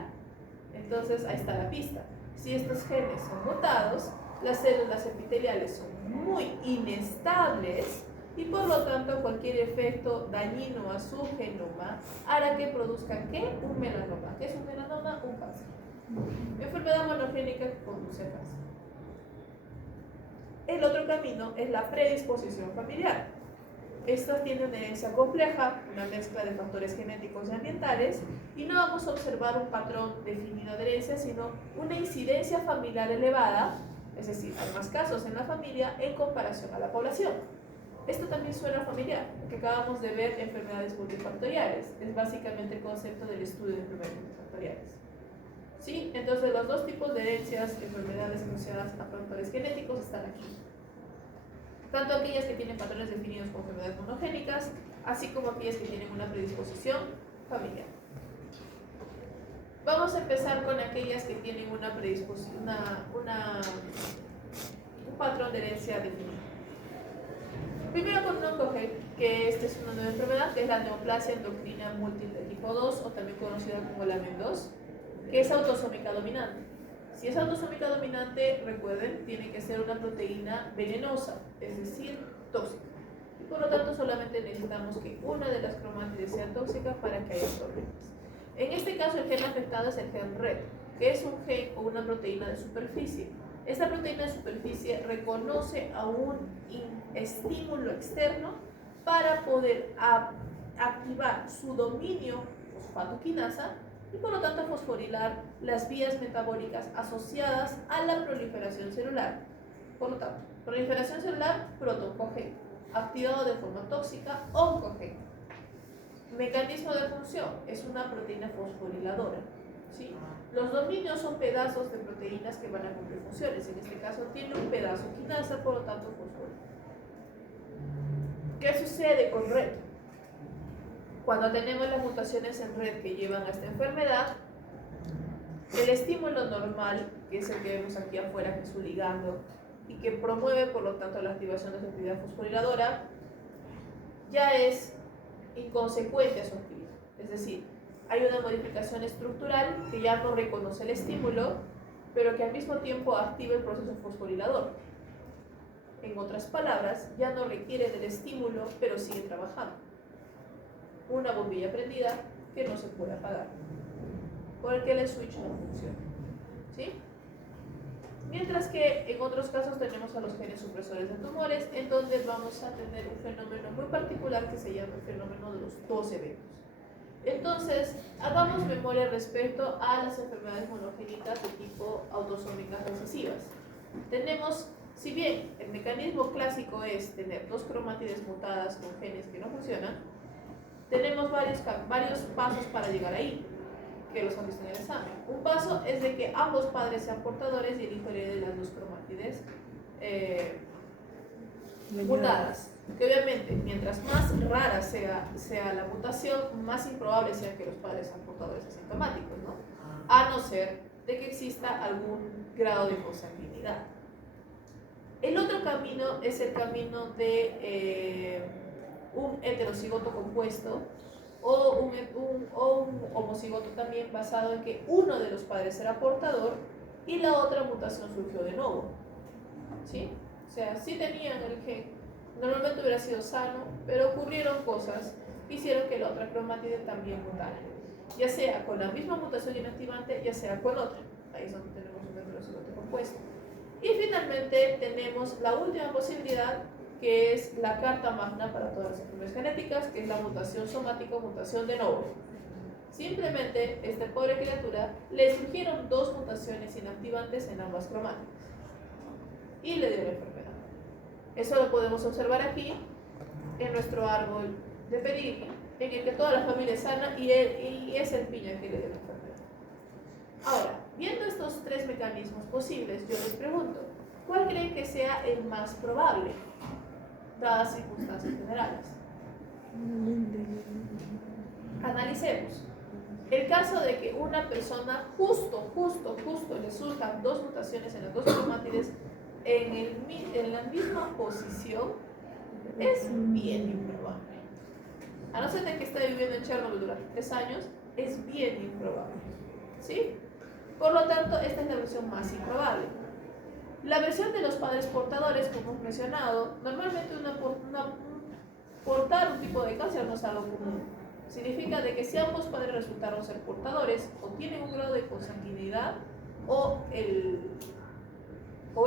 Entonces, ahí está la pista. Si estos genes son mutados, las células epiteliales son muy inestables y por lo tanto cualquier efecto dañino a su genoma hará que produzcan ¿qué? Un melanoma. ¿Qué es un melanoma? Un cáncer. Enfermedad monogénica que conduce a cáncer. El otro camino es la predisposición familiar. Esta tiene una herencia compleja, una mezcla de factores genéticos y ambientales, y no vamos a observar un patrón definido de herencia, sino una incidencia familiar elevada, es decir, hay más casos en la familia en comparación a la población. Esto también suena familiar, que acabamos de ver enfermedades multifactoriales. Es básicamente el concepto del estudio de enfermedades multifactoriales. ¿Sí? Entonces, los dos tipos de herencias, enfermedades asociadas a factores genéticos, están aquí. Tanto aquellas que tienen patrones definidos como enfermedades monogénicas, así como aquellas que tienen una predisposición familiar. Vamos a empezar con aquellas que tienen una predisposición, un patrón de herencia definido. Primero con un oncogen, que esta es una nueva enfermedad, que es la neoplasia endocrina múltiple tipo 2, o también conocida como la MEN2, que es autosómica dominante. Si es autosómica dominante, recuerden, tiene que ser una proteína venenosa, es decir, tóxica. Y por lo tanto, solamente necesitamos que una de las cromátides sea tóxica para que haya problemas. En este caso, el gen afectado es el gen RET, que es un gen o una proteína de superficie. Esta proteína de superficie reconoce a un estímulo externo para poder activar su dominio fosfatoquinasa y por lo tanto fosforilar las vías metabólicas asociadas a la proliferación celular. Por lo tanto, proliferación celular, protooncogen, activado de forma tóxica, oncogen. Mecanismo de función, es una proteína fosforiladora. ¿Sí? Los dominios son pedazos de proteínas que van a cumplir funciones. En este caso tiene un pedazo quinasa, por lo tanto fosforila. ¿Qué sucede con RET? Cuando tenemos las mutaciones en RET que llevan a esta enfermedad, el estímulo normal, que es el que vemos aquí afuera, que es su ligando, y que promueve por lo tanto la activación de su actividad fosforiladora, ya es inconsecuente a su actividad. Es decir, hay una modificación estructural que ya no reconoce el estímulo, pero que al mismo tiempo activa el proceso fosforilador. En otras palabras, ya no requiere del estímulo, pero sigue trabajando. una bombilla prendida que no se puede apagar, porque el switch no funciona, ¿sí? Mientras que en otros casos tenemos a los genes supresores de tumores, en donde vamos a tener un fenómeno muy particular que se llama el fenómeno de los 2 eventos. Entonces, hagamos memoria respecto a las enfermedades monogénicas de tipo autosómicas recesivas. Tenemos, si bien el mecanismo clásico es tener 2 cromátides mutadas con genes que no funcionan, tenemos varios pasos para llegar ahí, que los han visto en el examen. Un paso es de que ambos padres sean portadores y el hijo herede las 2 cromátides mutadas. Que obviamente, mientras más rara sea la mutación, más improbable sea que los padres sean portadores asintomáticos, ¿no? A no ser de que exista algún grado de consanguinidad. El otro camino es el camino de un heterocigoto compuesto o un homocigoto también, basado en que uno de los padres era portador y la otra mutación surgió de nuevo, ¿sí? O sea, sí tenían el gen, normalmente hubiera sido sano, pero ocurrieron cosas que hicieron que la otra cromátide también mutara, ya sea con la misma mutación inactivante, ya sea con otra. Ahí es donde tenemos un heterocigoto compuesto. Y finalmente tenemos la última posibilidad, que es la carta magna para todas las enfermedades genéticas, que es la mutación somática o mutación de novo. Simplemente, esta pobre criatura le surgieron 2 mutaciones inactivantes en ambas cromáticas y le dio la enfermedad. Eso lo podemos observar aquí en nuestro árbol de pedigrí, en el que toda la familia es sana y es el piña que le dio la enfermedad. Ahora, viendo estos 3 mecanismos posibles, yo les pregunto, ¿cuál creen que sea el más probable, dadas circunstancias generales? Analicemos. El caso de que una persona justo le surjan 2 mutaciones en las 2 cromátides en la misma posición es bien improbable. A no ser de que esté viviendo en Chernobyl durante 3 años, es bien improbable, ¿sí? Por lo tanto, esta es la versión más improbable. La versión de los padres portadores, como hemos mencionado, normalmente portar un tipo de cáncer no es algo común. Significa de que si ambos padres resultaron ser portadores, o tienen un grado de consanguinidad, o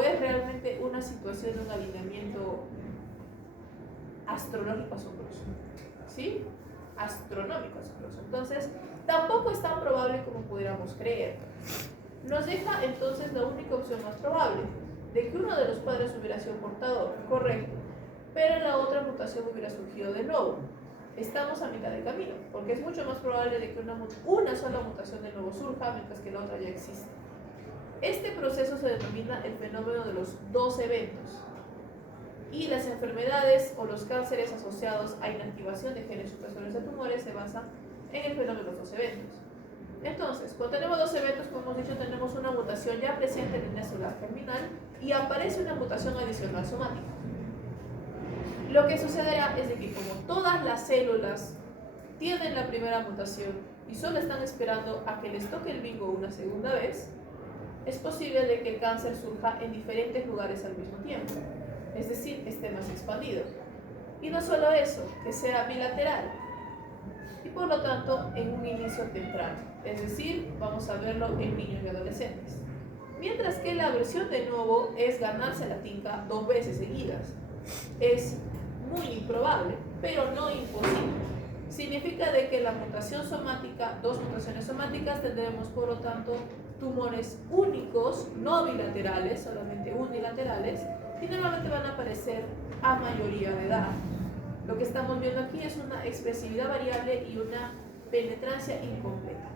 es realmente una situación de un alineamiento astronómico asombroso, ¿sí? Astronómico asombroso. Entonces, tampoco es tan probable como pudiéramos creer. Nos deja entonces la única opción más probable, de que uno de los padres hubiera sido portador, correcto, pero la otra mutación hubiera surgido de nuevo. Estamos a mitad de camino, porque es mucho más probable de que una sola mutación de nuevo surja, mientras que la otra ya existe. Este proceso se denomina el fenómeno de los 2 eventos, y las enfermedades o los cánceres asociados a inactivación de genes supresores de tumores se basan en el fenómeno de los 2 eventos. Entonces, cuando tenemos 2 eventos, como hemos dicho, tenemos una mutación ya presente en el celular germinal y aparece una mutación adicional somática. Lo que sucederá es de que como todas las células tienen la primera mutación y solo están esperando a que les toque el bingo una segunda vez, es posible de que el cáncer surja en diferentes lugares al mismo tiempo, es decir, esté más expandido. Y no solo eso, que sea bilateral y por lo tanto en un inicio temprano, es decir, vamos a verlo en niños y adolescentes. Mientras que la versión de nuevo es ganarse la tinca 2 veces seguidas. Es muy improbable, pero no imposible. Significa de que la mutación somática, 2 mutaciones somáticas, tendremos por lo tanto tumores únicos, no bilaterales, solamente unilaterales, y normalmente van a aparecer a mayoría de edad. Lo que estamos viendo aquí es una expresividad variable y una penetrancia incompleta.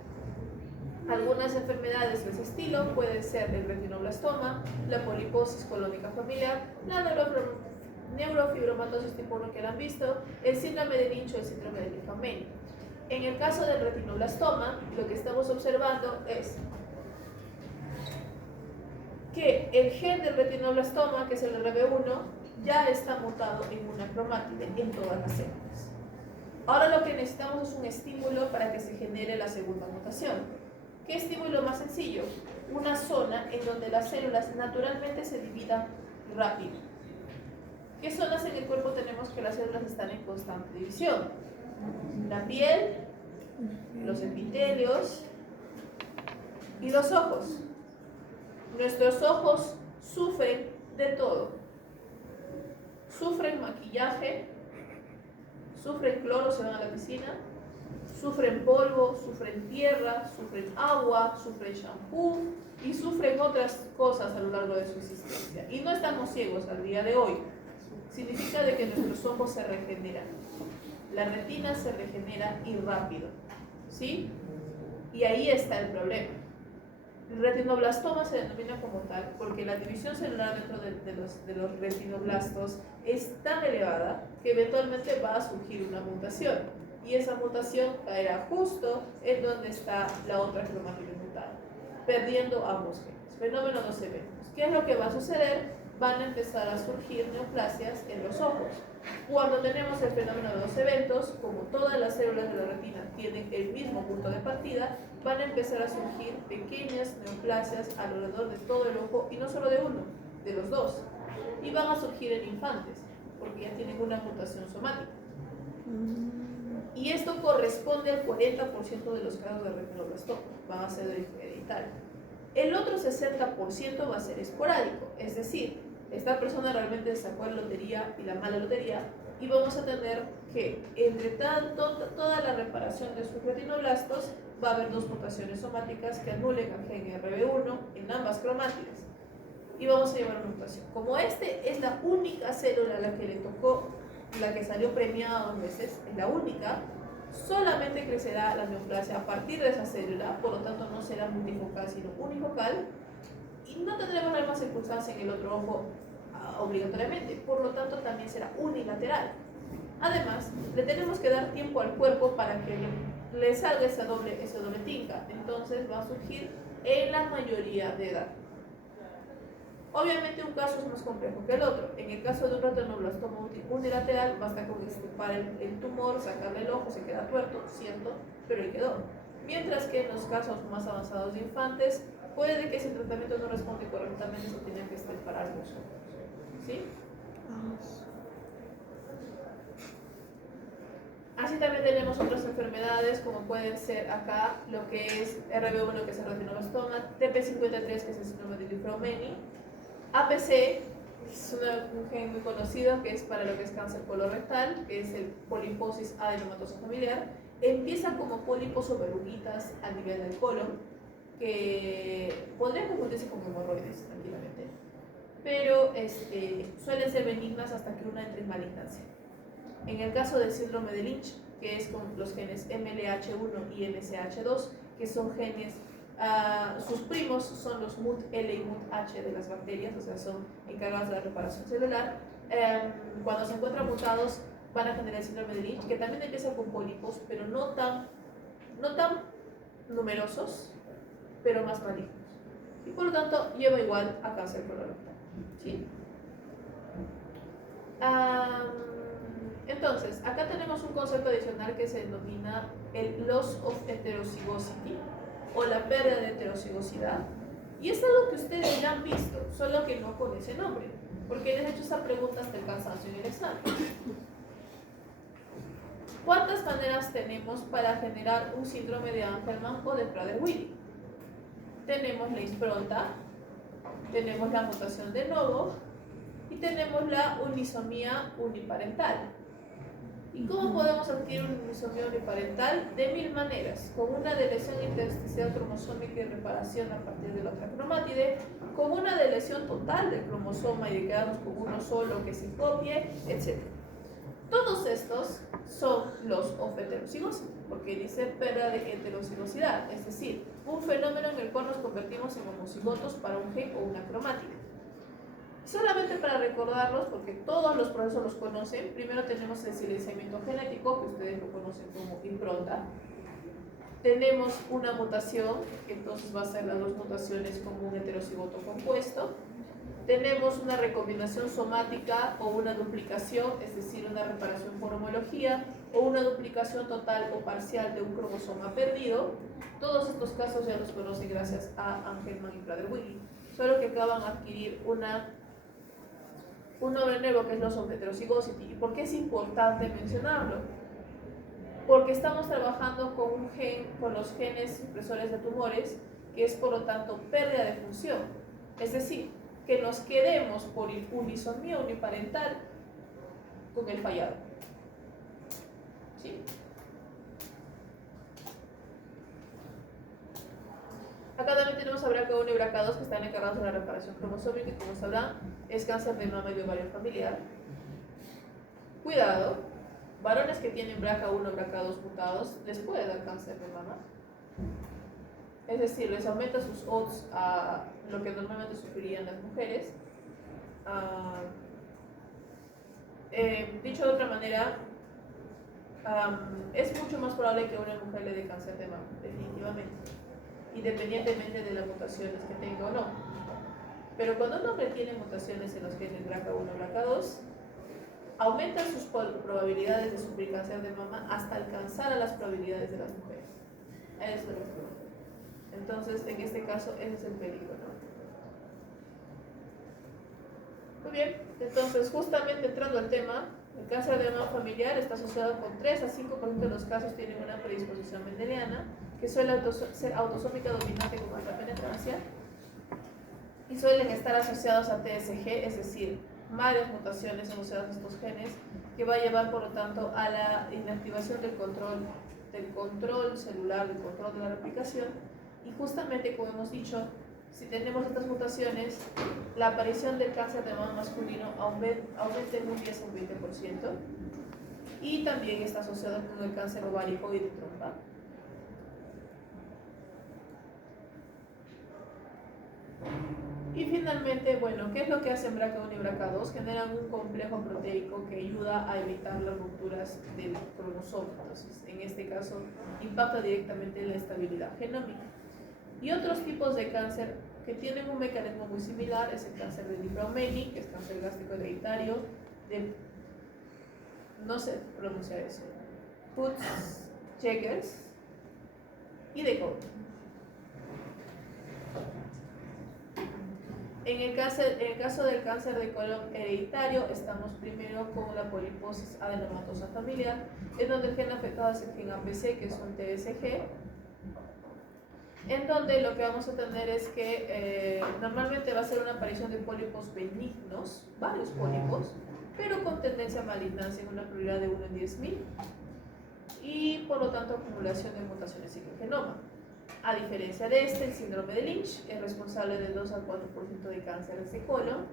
Algunas enfermedades de ese estilo pueden ser el retinoblastoma, la poliposis colónica familiar, la neurofibromatosis tipo 1 que la han visto, el síndrome de Lynch o el síndrome de Linfameni. En el caso del retinoblastoma, lo que estamos observando es que el gen del retinoblastoma, que es el RB1, ya está mutado en una cromátide en todas las células. Ahora lo que necesitamos es un estímulo para que se genere la segunda mutación. ¿Qué estímulo más sencillo? Una zona en donde las células naturalmente se dividan rápido. ¿Qué zonas en el cuerpo tenemos que las células están en constante división? La piel, los epitelios y los ojos. Nuestros ojos sufren de todo. Sufren maquillaje, sufren cloro, se van a la piscina, sufren polvo, sufren tierra, sufren agua, sufren shampoo y sufren otras cosas a lo largo de su existencia. Y no estamos ciegos al día de hoy. Significa de que nuestros ojos se regeneran. La retina se regenera y rápido, ¿sí? Y ahí está el problema. El retinoblastoma se denomina como tal porque la división celular dentro de los retinoblastos es tan elevada que eventualmente va a surgir una mutación. Y esa mutación caerá justo en donde está la otra cromática mutada, perdiendo ambos genes. Fenómeno 2 eventos. ¿Qué es lo que va a suceder? Van a empezar a surgir neoplasias en los ojos. Cuando tenemos el fenómeno de 2 eventos, como todas las células de la retina tienen el mismo punto de partida, van a empezar a surgir pequeñas neoplasias alrededor de todo el ojo, y no solo de uno, de los dos. Y van a surgir en infantes, porque ya tienen una mutación somática. Y esto corresponde al 40% de los casos de retinoblastoma, van a ser de origen hereditario. El otro 60% va a ser esporádico, es decir, esta persona realmente sacó la lotería y la mala lotería, y vamos a tener que entre tanto toda la reparación de sus retinoblastos va a haber dos mutaciones somáticas que anulen al gen RB1 en ambas cromátides y vamos a llevar una mutación. Como este es la única célula a la que le tocó, la que salió premiada 2 veces, es la única, solamente crecerá la neoplasia a partir de esa célula, por lo tanto no será multifocal sino unifocal, y no tendremos la misma circunstancia en el otro ojo obligatoriamente, por lo tanto también será unilateral. Además, le tenemos que dar tiempo al cuerpo para que le salga esa doble tinca, entonces va a surgir en la mayoría de edad. Obviamente un caso es más complejo que el otro. En el caso de un retinoblastoma unilateral, basta con extirpar el tumor, sacarle el ojo, se queda tuerto, cierto, pero ahí quedó. Mientras que en los casos más avanzados de infantes, puede que si el tratamiento no responde correctamente, se tiene que extirpar los ojos. ¿Sí? Así también tenemos otras enfermedades como pueden ser acá lo que es RB1, que es el retinoblastoma, TP53, que es el síndrome de Li-Fraumeni, APC, es un gen muy conocido que es para lo que es cáncer colorectal, que es el poliposis adenomatosa familiar. Empieza como pólipos o verruguitas a nivel del colon, que podrían confundirse con hemorroides tranquilamente, pero suelen ser benignas hasta que una entre en malignancia. En el caso del síndrome de Lynch, que es con los genes MLH1 y MCH2, que son genes, sus primos son los MUT-L y MUT-H de las bacterias, o sea, son encargados de la reparación celular. Cuando se encuentran mutados, van a generar el síndrome de Lynch, que también empieza con pólipos, pero no tan numerosos, pero más malignos. Y por lo tanto, lleva igual a cáncer colorectal. ¿Sí? Entonces, acá tenemos un concepto adicional que se denomina el loss of heterozygosity o la pérdida de heterocigosidad. Y es algo que ustedes ya han visto, solo que no con ese nombre, porque les he hecho esta pregunta hasta el cansancio en el examen. ¿Cuántas maneras tenemos para generar un síndrome de Angelman o de Prader-Willi? Tenemos la impronta, tenemos la mutación de nodo y tenemos la unisomía uniparental. ¿Y cómo podemos adquirir una unisomía uniparental? De 1000 maneras, con una deleción intersticial cromosómica y reparación a partir de la otra cromátide, con una deleción total del cromosoma y de quedarnos con uno solo que se copie, etc. Todos estos son los of heterocigosis, porque dice pérdida de heterocigosidad, es decir, un fenómeno en el cual nos convertimos en homocigotos para un gen o una cromática. Solamente para recordarlos, porque todos los procesos los conocen, primero tenemos el silenciamiento genético, que ustedes lo conocen como impronta. Tenemos una mutación, que entonces va a ser las dos mutaciones como un heterocigoto compuesto. Tenemos una recombinación somática o una duplicación, es decir, una reparación por homología, o una duplicación total o parcial de un cromosoma perdido. Todos estos casos ya los conocen gracias a Angelman y Prader-Willi, solo que acaban de adquirir un nombre nuevo que es los of heterozygosity. ¿Y por qué es importante mencionarlo? porque estamos trabajando con un gen, con los genes supresores de tumores, que es por lo tanto pérdida de función. Es decir, que nos quedemos por unisomía uniparental con el fallado. ¿Sí? Acá también tenemos a BRCA1 y BRCA2 que están encargados de la reparación cromosómica y como sabrán es cáncer de mama y de ovario familiar. Cuidado, varones que tienen BRCA1 o BRCA2 mutados les puede dar cáncer de mama. Es decir, les aumenta sus odds a lo que normalmente sufrirían las mujeres. Dicho de otra manera, es mucho más probable que a una mujer le dé cáncer de mama, definitivamente, independientemente de las mutaciones que tenga o no. Pero cuando un hombre tiene mutaciones en los genes BRCA1 o BRCA2, aumentan sus probabilidades de sufrir cáncer de mama hasta alcanzar a las probabilidades de las mujeres. Eso es lo que ocurre. Entonces, en este caso, ese es el peligro, ¿no? Muy bien, entonces, justamente entrando al tema, el cáncer de mama familiar está asociado con 3 a 5% de los casos tienen una predisposición mendeliana, que suele ser autosómica dominante con alta penetrancia, y suelen estar asociados a TSG, es decir, varias mutaciones asociadas a estos genes, que va a llevar, por lo tanto, a la inactivación del control celular, del control de la replicación. Y justamente, como hemos dicho, si tenemos estas mutaciones, la aparición del cáncer de mama masculino aumenta en un 10 a un 20%, y también está asociado con el cáncer ovárico y de trompa. Y finalmente, bueno, ¿qué es lo que hacen BRCA1 y BRCA2? Generan un complejo proteico que ayuda a evitar las rupturas del cromosoma. Entonces, en este caso, impacta directamente en la estabilidad genómica. Y otros tipos de cáncer que tienen un mecanismo muy similar es el cáncer de Li-Fraumeni, que es cáncer gástrico hereditario, no sé pronunciar eso, Peutz-Jeghers y de Cohen. En el caso del cáncer de colon hereditario, estamos primero con la poliposis adenomatosa familiar, en donde el gen afectado es el gen APC, que es un TSG, en donde lo que vamos a tener es que normalmente va a ser una aparición de pólipos benignos, varios pólipos, pero con tendencia a malignancia en una probabilidad de 1 en 10.000, y por lo tanto acumulación de mutaciones en el genoma. A diferencia de el síndrome de Lynch es responsable del 2 al 4% de cánceres de colon,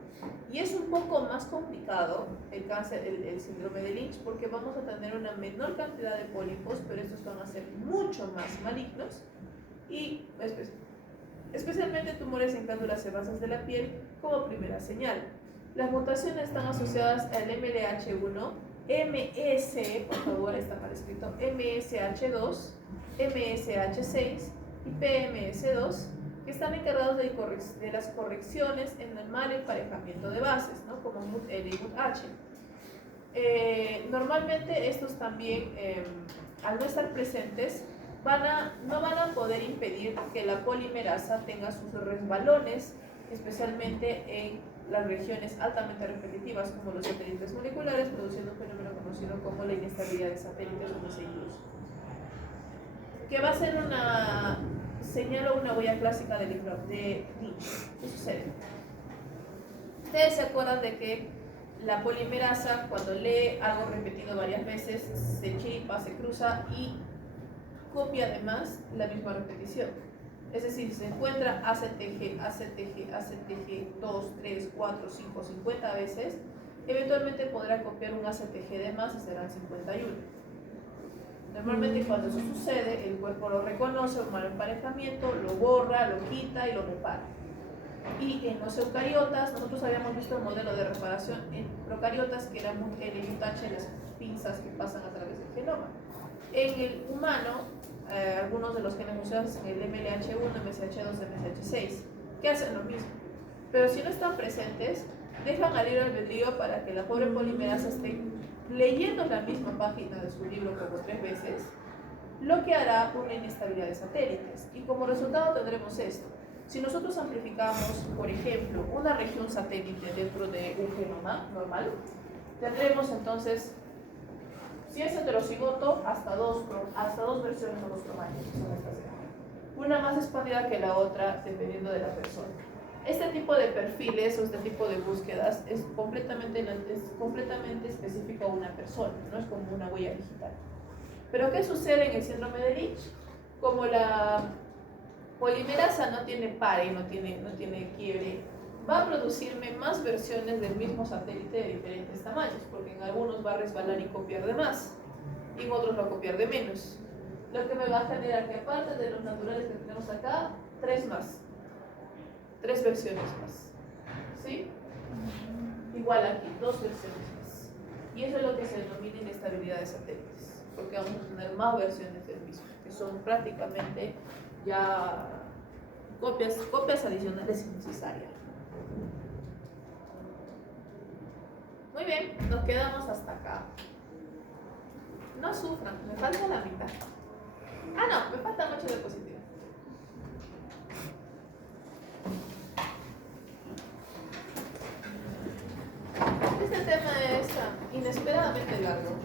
y es un poco más complicado el síndrome de Lynch, porque vamos a tener una menor cantidad de pólipos, pero estos van a ser mucho más malignos, y especialmente tumores en glándulas sebáceas de la piel como primera señal. Las mutaciones están asociadas al MLH1, MS, por favor, está mal escrito, MSH2, MSH6 y PMS2, que están encargados de las correcciones en el mal emparejamiento de bases, ¿no? Como MUT-L y MUT-H. Normalmente estos también, al no estar presentes, no van a poder impedir que la polimerasa tenga sus resbalones, especialmente en las regiones altamente repetitivas como los satélites moleculares, produciendo un fenómeno conocido como la inestabilidad de satélites o SIUs, que va a ser una señal o una huella clásica de Lynch. ¿Qué sucede? Ustedes se acuerdan de que la polimerasa, cuando lee algo repetido varias veces, se chipa, se cruza y copia además la misma repetición. Es decir, si se encuentra ACTG, ACTG, ACTG 2, 3, 4, 5, 50 veces, eventualmente podrá copiar un ACTG de más y serán 51. Normalmente cuando eso sucede, el cuerpo lo reconoce, un mal emparejamiento, lo borra, lo quita y lo repara. Y en los eucariotas, nosotros habíamos visto el modelo de reparación en procariotas, que era muy LH, las pinzas que pasan a través del genoma. En el humano, algunos de los genes asociados en el MLH1, MSH2, MSH6, que hacen lo mismo. Pero si no están presentes, dejan al libre albedrío para que la pobre polimerasa esté leyendo la misma página de su libro como 3 veces, lo que hará una inestabilidad de satélites. Y como resultado tendremos esto. Si nosotros amplificamos, por ejemplo, una región satélite dentro de un genoma normal, tendremos entonces Si es heterocigoto, hasta dos versiones de los cromáticos son estas de acá. Una más expandida que la otra, dependiendo de la persona. Este tipo de perfiles o este tipo de búsquedas es completamente específico a una persona, no es como una huella digital. Pero ¿qué sucede en el síndrome de Lynch? Como la polimerasa no tiene pare, no tiene quiebre, va a producirme más versiones del mismo satélite de diferentes tamaños, porque en algunos va a resbalar y copiar de más, y en otros va a copiar de menos. Lo que me va a generar que aparte de los naturales que tenemos acá, tres versiones más. ¿Sí? Igual aquí, dos versiones más. Y eso es lo que se denomina inestabilidad de satélites, porque vamos a tener más versiones del mismo, que son prácticamente ya copias adicionales innecesarias. Muy bien, nos quedamos hasta acá. No sufran, me falta la mitad. Ah, no, me falta mucho de positivo. Este tema es inesperadamente largo.